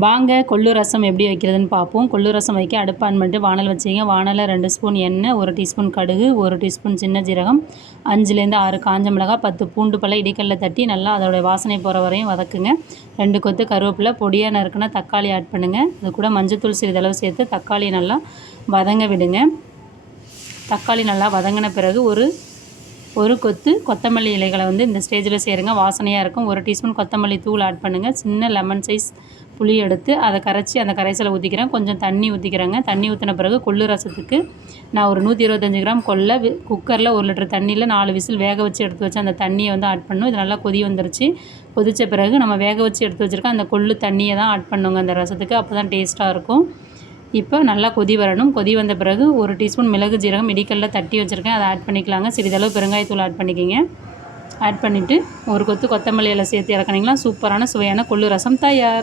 வாங்க கொள்ளு ரசம் எப்படி வைக்கிறதுன்னு பார்ப்போம். கொள்ளு ரசம் வைக்க அடுப்பு ஆன் பண்ணிட்டு வானல் வச்சிங்க. வானலில் 2 ஸ்பூன் எண்ணெய், 1 டீஸ்பூன் கடுகு, 1 டீஸ்பூன் சின்ன ஜீரகம், 5லேருந்து 6 காஞ்ச மிளகாய், 10 பூண்டு பல்ல இடிக்கல்ல தட்டி நல்லா அதோடய வாசனை போகிற வரையும் வதக்குங்க. 2 கொத்து கருவேப்பிலை, பொடியாக நறுக்குனா தக்காளி ஆட் பண்ணுங்கள். அது கூட மஞ்சத்தூள் சிறிதளவு சேர்த்து தக்காளியை நல்லா வதங்க விடுங்க. தக்காளி நல்லா வதங்கின பிறகு ஒரு கொத்து கொத்தமல்லி இலைகளை இந்த ஸ்டேஜில் சேருங்க. வாசனையாக இருக்கும். 1 டீஸ்பூன் கொத்தமல்லி தூள் ஆட் பண்ணுங்கள். சின்ன லெமன் சைஸ் புளி எடுத்து அதை கரைச்சி அந்த கரைசலை ஊற்றிக்கிறேன். கொஞ்சம் தண்ணி ஊற்றிக்கிறேங்க. தண்ணி ஊற்றின பிறகு கொள்ளு ரசத்துக்கு நான் ஒரு 125 கிராம் கொள்ளை குக்கரில் 1 லிட்டர் தண்ணியில் 4 விசில் வேக வச்சு எடுத்து வச்சு அந்த தண்ணியை ஆட் பண்ணணும். இது நல்லா கொதி வந்துருச்சு. கொதித்த பிறகு நம்ம வேக வச்சு எடுத்து வச்சுருக்க அந்த கொள்ளு தண்ணியை தான் ஆட் பண்ணுங்க அந்த ரசத்துக்கு. அப்போ தான் டேஸ்ட்டாக இருக்கும். இப்போ நல்லா கொதி வரணும். கொதி வந்த பிறகு 1 டீஸ்பூன் மிளகு ஜீரகம் இடிக்கல்ல தட்டி வச்சுருக்கேன். அதை ஆட் பண்ணிக்கலாங்க. சிறிதளவு பெருங்காயத்தூள் ஆட் பண்ணிக்கிங்க. ஆட் பண்ணிவிட்டு ஒரு கொத்து கொத்தமல்லி இலை சேர்த்து இறக்குனீங்களா சூப்பரான சுவையான கொள்ளு ரசம் தயார்.